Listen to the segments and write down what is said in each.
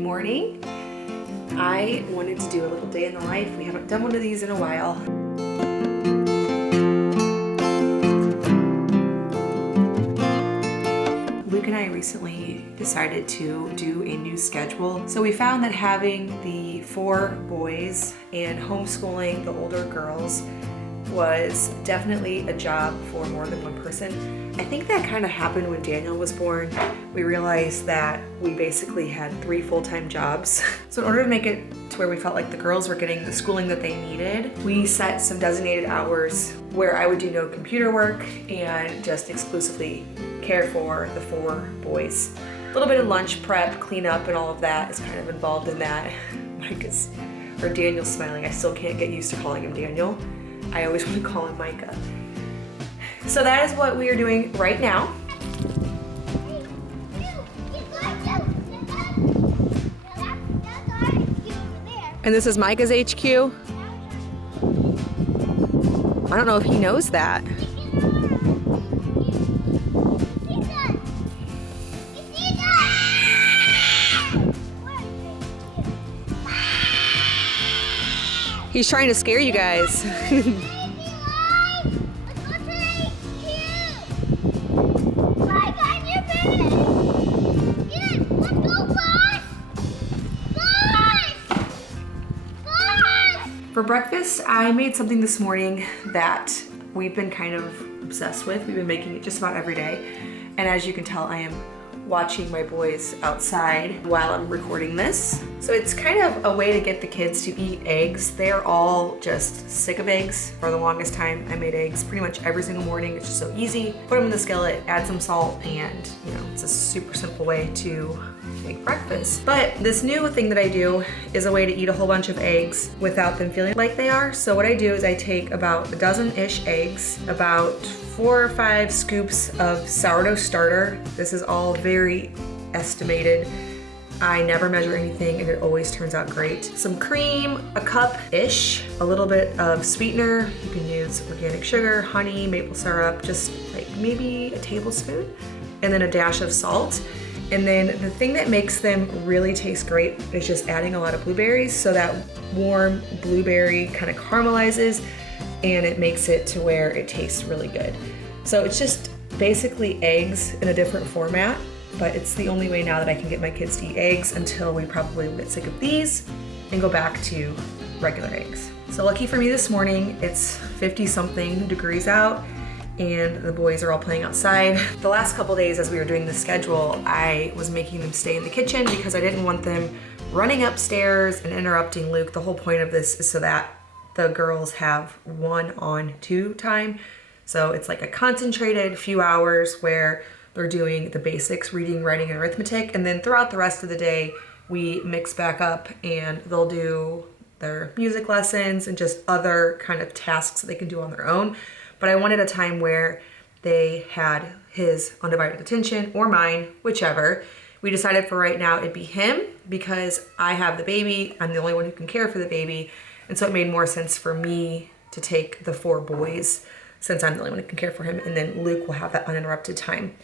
morning. I wanted to do a little day in the life. We haven't done one of these in a while. Luke and I recently decided to do a new schedule. So we found that having the 4 boys and homeschooling the older girls was definitely a job for more than one person. I think that kind of happened when Daniel was born. We realized that we basically had 3 full-time jobs. So in order to make it to where we felt like the girls were getting the schooling that they needed, we set some designated hours where I would do no computer work and just exclusively care for the 4 boys. A little bit of lunch prep, cleanup, and all of that is kind of involved in that. Daniel's smiling. I still can't get used to calling him Daniel. I always want to call him Micah. So that is what we are doing right now. And this is Micah's HQ. I don't know if he knows that. He's trying to scare you guys. For breakfast, I made something this morning that we've been kind of obsessed with. We've been making it just about every day. And as you can tell, I am watching my boys outside while I'm recording this. So it's kind of a way to get the kids to eat eggs. They're all just sick of eggs. For the longest time, I made eggs pretty much every single morning. It's just so easy. Put them in the skillet, add some salt, and it's a super simple way to make breakfast. But this new thing that I do is a way to eat a whole bunch of eggs without them feeling like they are. So what I do is I take about a dozen-ish eggs, about 4 or 5 scoops of sourdough starter. This is all very estimated. I never measure anything and it always turns out great. Some cream, a cup-ish, a little bit of sweetener. You can use organic sugar, honey, maple syrup, just like maybe a tablespoon, and then a dash of salt. And then the thing that makes them really taste great is just adding a lot of blueberries, so that warm blueberry kind of caramelizes and it makes it to where it tastes really good. So it's just basically eggs in a different format, but it's the only way now that I can get my kids to eat eggs until we probably will get sick of these and go back to regular eggs. So lucky for me this morning, it's 50-something degrees out and the boys are all playing outside. The last couple days as we were doing the schedule, I was making them stay in the kitchen because I didn't want them running upstairs and interrupting Luke. The whole point of this is so that the girls have 1-on-2 time. So it's like a concentrated few hours where they're doing the basics, reading, writing, and arithmetic. And then throughout the rest of the day, we mix back up and they'll do their music lessons and just other kind of tasks that they can do on their own. But I wanted a time where they had his undivided attention, or mine, whichever. We decided for right now it'd be him because I have the baby. I'm the only one who can care for the baby. And so it made more sense for me to take the 4 boys since I'm the only one who can care for him, and then Luke will have that uninterrupted time.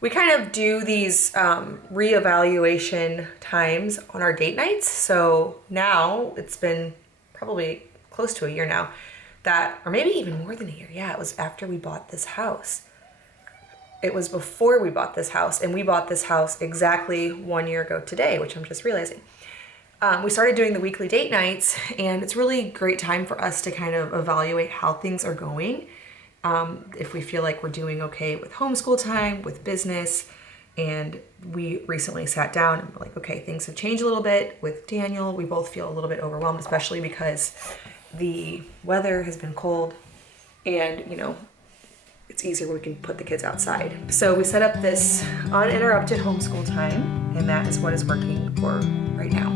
We kind of do these reevaluation times on our date nights. So now it's been probably close to a year now that, or maybe even more than a year. Yeah, it was after we bought this house. It was before we bought this house, and we bought this house exactly 1 year ago today, which I'm just realizing. We started doing the weekly date nights, and it's really great time for us to kind of evaluate how things are going. If we feel like we're doing okay with homeschool time, with business, and we recently sat down and we're like, okay, things have changed a little bit with Daniel. We both feel a little bit overwhelmed, especially because the weather has been cold and, it's easier when we can put the kids outside. So we set up this uninterrupted homeschool time, and that is what is working for right now.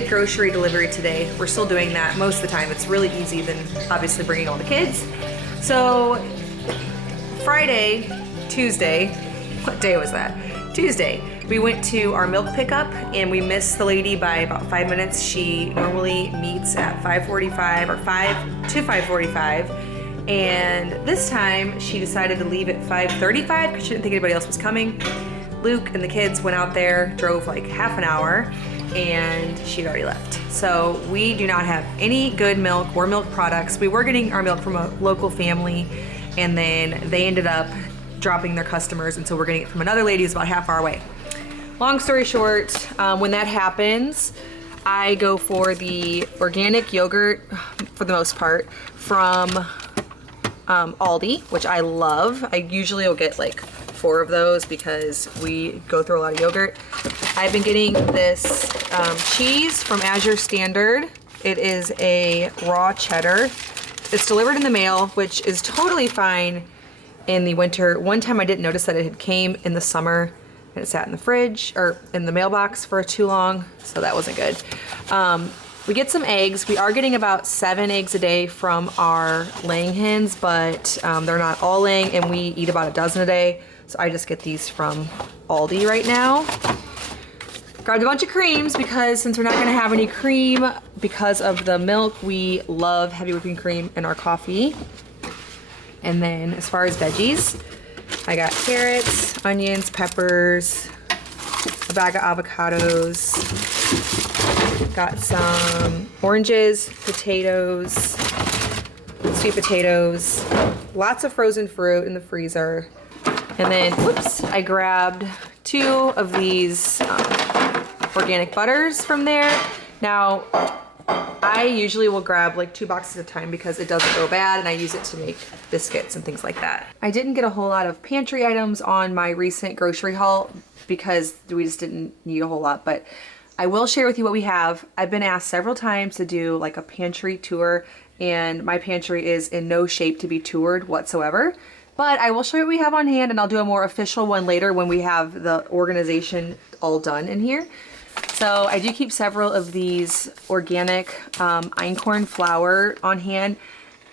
did grocery delivery today. We're still doing that most of the time. It's really easy than obviously bringing all the kids. So Friday, Tuesday, what day was that? Tuesday, we went to our milk pickup and we missed the lady by about 5 minutes. She normally meets at 5:45 or 5 to 5:45. And this time she decided to leave at 5:35 because she didn't think anybody else was coming. Luke and the kids went out there, drove like half an hour, and she'd already left. So we do not have any good milk or milk products. We were getting our milk from a local family, and then they ended up dropping their customers, and so we're getting it from another lady who's about half hour away. Long story short, when that happens, I go for the organic yogurt for the most part from Aldi, which I love. I usually will get like 4 of those because we go through a lot of yogurt. I've been getting this cheese from Azure Standard. It is a raw cheddar. It's delivered in the mail, which is totally fine in the winter. One time I didn't notice that it had came in the summer and it sat in the fridge or in the mailbox for too long, so that wasn't good. We get some eggs. We are getting about 7 eggs a day from our laying hens, but they're not all laying, and we eat about a dozen a day. So I just get these from Aldi right now. Grabbed a bunch of creams because since we're not gonna have any cream because of the milk, we love heavy whipping cream in our coffee. And then as far as veggies, I got carrots, onions, peppers, a bag of avocados, got some oranges, potatoes, sweet potatoes, lots of frozen fruit in the freezer. And then, whoops, I grabbed 2 of these organic butters from there. Now, I usually will grab like 2 boxes at a time because it doesn't go bad, and I use it to make biscuits and things like that. I didn't get a whole lot of pantry items on my recent grocery haul because we just didn't need a whole lot, but I will share with you what we have. I've been asked several times to do like a pantry tour, and my pantry is in no shape to be toured whatsoever. But I will show you what we have on hand, and I'll do a more official one later when we have the organization all done in here. So I do keep several of these organic einkorn flour on hand.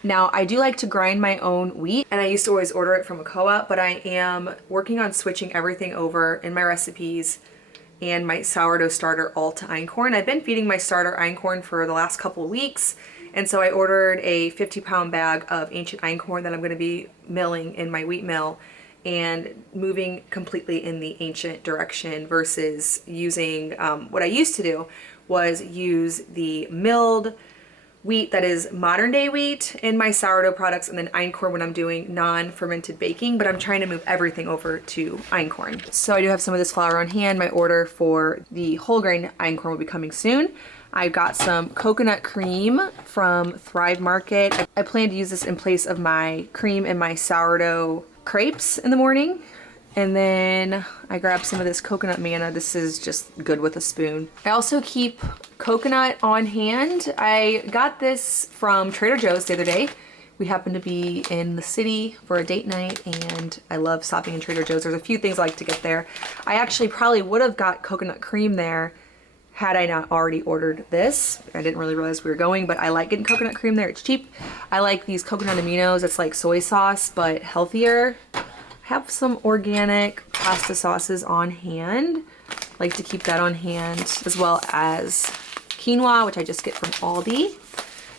Now I do like to grind my own wheat, and I used to always order it from a co-op, but I am working on switching everything over in my recipes and my sourdough starter all to einkorn. I've been feeding my starter einkorn for the last couple of weeks, and so I ordered a 50-pound bag of ancient einkorn that I'm going to be milling in my wheat mill and moving completely in the ancient direction versus using what I used to do was use the milled wheat that is modern day wheat in my sourdough products, and then einkorn when I'm doing non-fermented baking, but I'm trying to move everything over to einkorn. So I do have some of this flour on hand. My order for the whole grain einkorn will be coming soon. I've got some coconut cream from Thrive Market. I plan to use this in place of my cream and my sourdough crepes in the morning. And then I grabbed some of this coconut manna. This is just good with a spoon. I also keep coconut on hand. I got this from Trader Joe's the other day. We happened to be in the city for a date night, and I love stopping in Trader Joe's. There's a few things I like to get there. I actually probably would have got coconut cream there had I not already ordered this. I didn't really realize we were going, but I like getting coconut cream there. It's cheap. I like these coconut aminos. It's like soy sauce, but healthier. Have some organic pasta sauces on hand. Like to keep that on hand, as well as quinoa, which I just get from Aldi.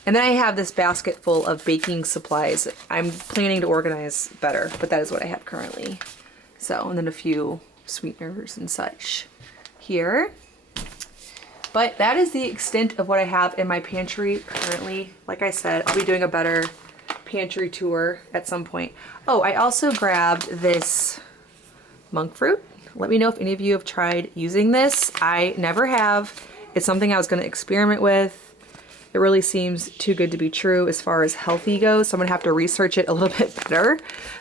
And then I have this basket full of baking supplies. I'm planning to organize better, but that is what I have currently. So, and then a few sweeteners and such here. But that is the extent of what I have in my pantry currently. Like I said, I'll be doing a better pantry tour at some point. Oh, I also grabbed this monk fruit. Let me know if any of you have tried using this. I never have. It's something I was going to experiment with. It really seems too good to be true as far as healthy goes, so I'm gonna have to research it a little bit better,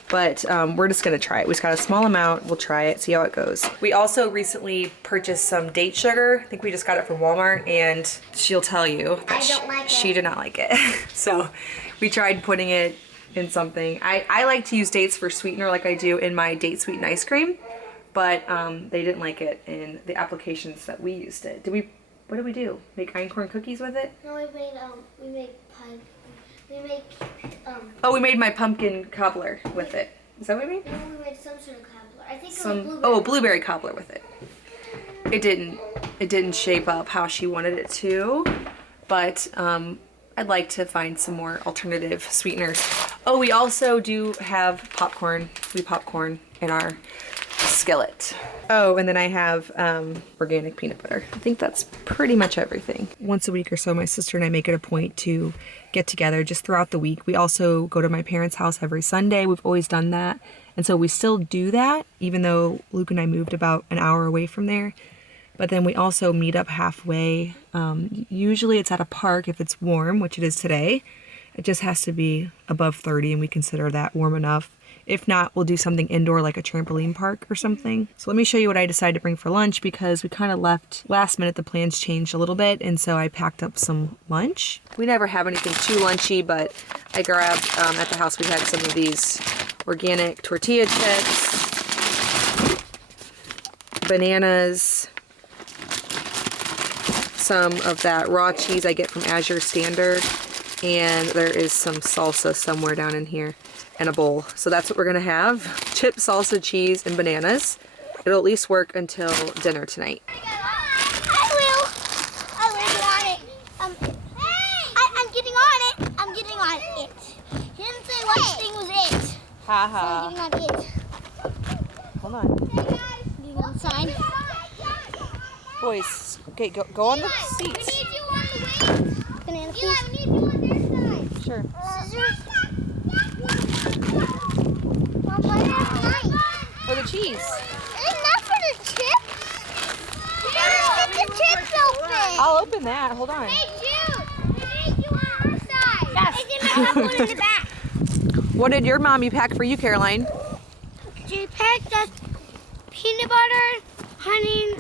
but we're just gonna try it. We just got a small amount, we'll try it, see how it goes. We also recently purchased some date sugar. I think we just got it from Walmart, and she'll tell you that I don't like it. She did not like it. So we tried putting it in something. I like to use dates for sweetener like I do in my date sweetened ice cream, but they didn't like it in the applications that we used it. Did we What did we do? Make einkorn cookies with it? No, we made pie. Oh, we made my pumpkin cobbler with it. Is that what we made? No, we made some sort of cobbler. I think it was blueberry. Oh, blueberry cobbler with it. It didn't shape up how she wanted it to, but I'd like to find some more alternative sweeteners. Oh, we also do have popcorn. We popcorn in our skillet. Oh, and then I have organic peanut butter. I think that's pretty much everything. Once a week or so, my sister and I make it a point to get together just throughout the week. We also go to my parents' house every Sunday. We've always done that. And so we still do that, even though Luke and I moved about an hour away from there. But then we also meet up halfway. Usually it's at a park if it's warm, which it is today. It just has to be above 30 and we consider that warm enough. If not, we'll do something indoor like a trampoline park or something. So let me show you what I decided to bring for lunch because we kind of left last minute. The plans changed a little bit and so I packed up some lunch. We never have anything too lunchy, but I grabbed at the house we had some of these organic tortilla chips, bananas, some of that raw cheese I get from Azure Standard, and there is some salsa somewhere down in here and a bowl. So that's what we're gonna have. Chips, salsa, cheese, and bananas. It'll at least work until dinner tonight. I will on it. I'm getting on it. I'm getting on it. He didn't say what thing was it. Haha. So I'm getting on it. Hold on. Getting on the sign. Boys, okay, go on the seats. We need you on the way. Banana, please. Yeah, we need you on their side. Sure. Scissors. Mom, why do you have mine? For the cheese. Isn't that for the chips? Get the chips open. I'll open that. Hold on. Hey, Jude. We need you on our side. Yes. And then I have one in the back. What did your mommy pack for you, Caroline? She packed us peanut butter, honey,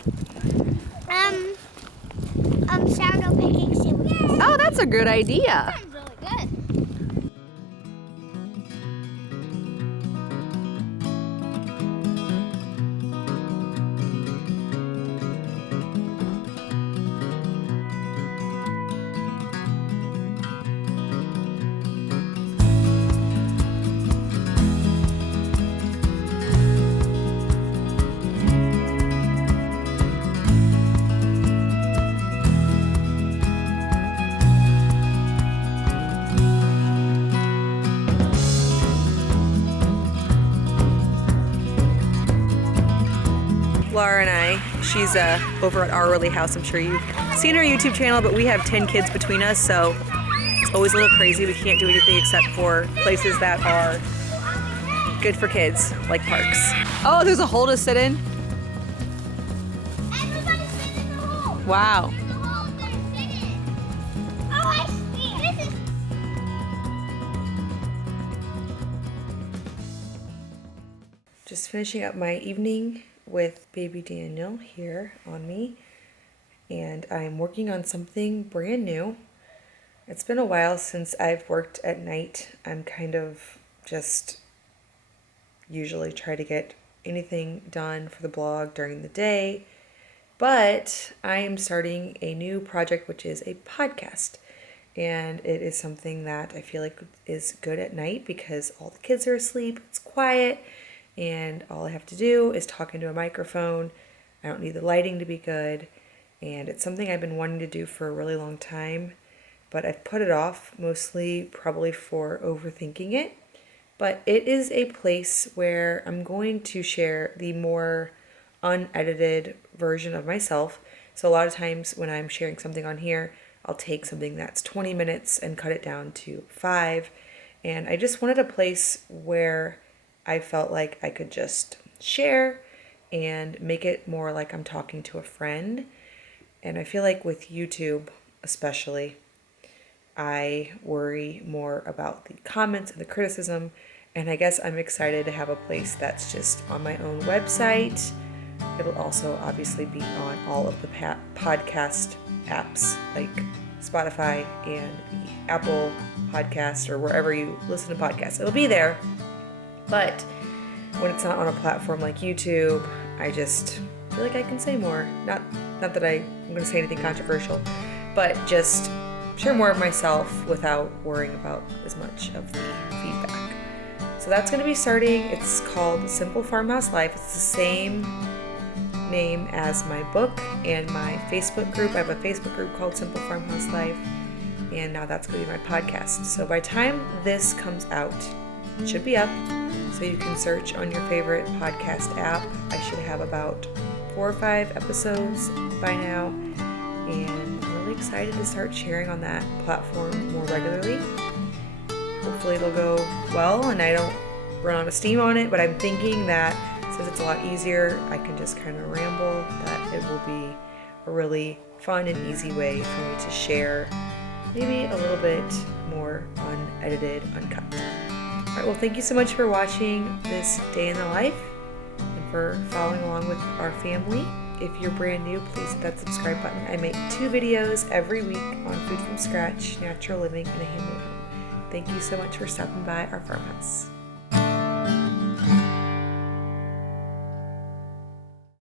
sourdough pancake sandwiches. Oh, that's a good idea. Sounds really good. Laura and I, she's over at Our Really House. I'm sure you've seen her YouTube channel, but we have 10 kids between us, so it's always a little crazy. We can't do anything except for places that are good for kids, like parks. Oh, there's a hole to sit in. Everybody sit in the hole. Wow. There's a hole there to sit in. Oh, I see. This is... Just finishing up my evening with baby Daniel here on me, and I'm working on something brand new. It's been a while since I've worked at night. I'm kind of just usually try to get anything done for the blog during the day, but I am starting a new project, which is a podcast, and it is something that I feel like is good at night because all the kids are asleep, it's quiet, and all I have to do is talk into a microphone. I don't need the lighting to be good, and it's something I've been wanting to do for a really long time, but I've put it off mostly probably for overthinking it. But it is a place where I'm going to share the more unedited version of myself. So a lot of times when I'm sharing something on here, I'll take something that's 20 minutes and cut it down to 5. And I just wanted a place where I felt like I could just share and make it more like I'm talking to a friend. And I feel like with YouTube especially, I worry more about the comments and the criticism, and I guess I'm excited to have a place that's just on my own website. It'll also obviously be on all of the podcast apps like Spotify and the Apple Podcast or wherever you listen to podcasts. It'll be there. But when it's not on a platform like YouTube, I just feel like I can say more. Not Not that I'm going to say anything controversial, but just share more of myself without worrying about as much of the feedback. So that's going to be starting. It's called Simple Farmhouse Life. It's the same name as my book and my Facebook group. I have a Facebook group called Simple Farmhouse Life, and now that's going to be my podcast. So by the time this comes out, it should be up, so you can search on your favorite podcast app. I should have about 4 or 5 episodes by now, and I'm really excited to start sharing on that platform more regularly. Hopefully it'll go well and I don't run out of steam on it, but I'm thinking that since it's a lot easier, I can just kind of ramble, that it will be a really fun and easy way for me to share maybe a little bit more unedited, uncut. All right, well, thank you so much for watching this day in the life and for following along with our family. If you're brand new, please hit that subscribe button. I make 2 videos every week on food from scratch, natural living, and a handmade home. Thank you so much for stopping by our farmhouse.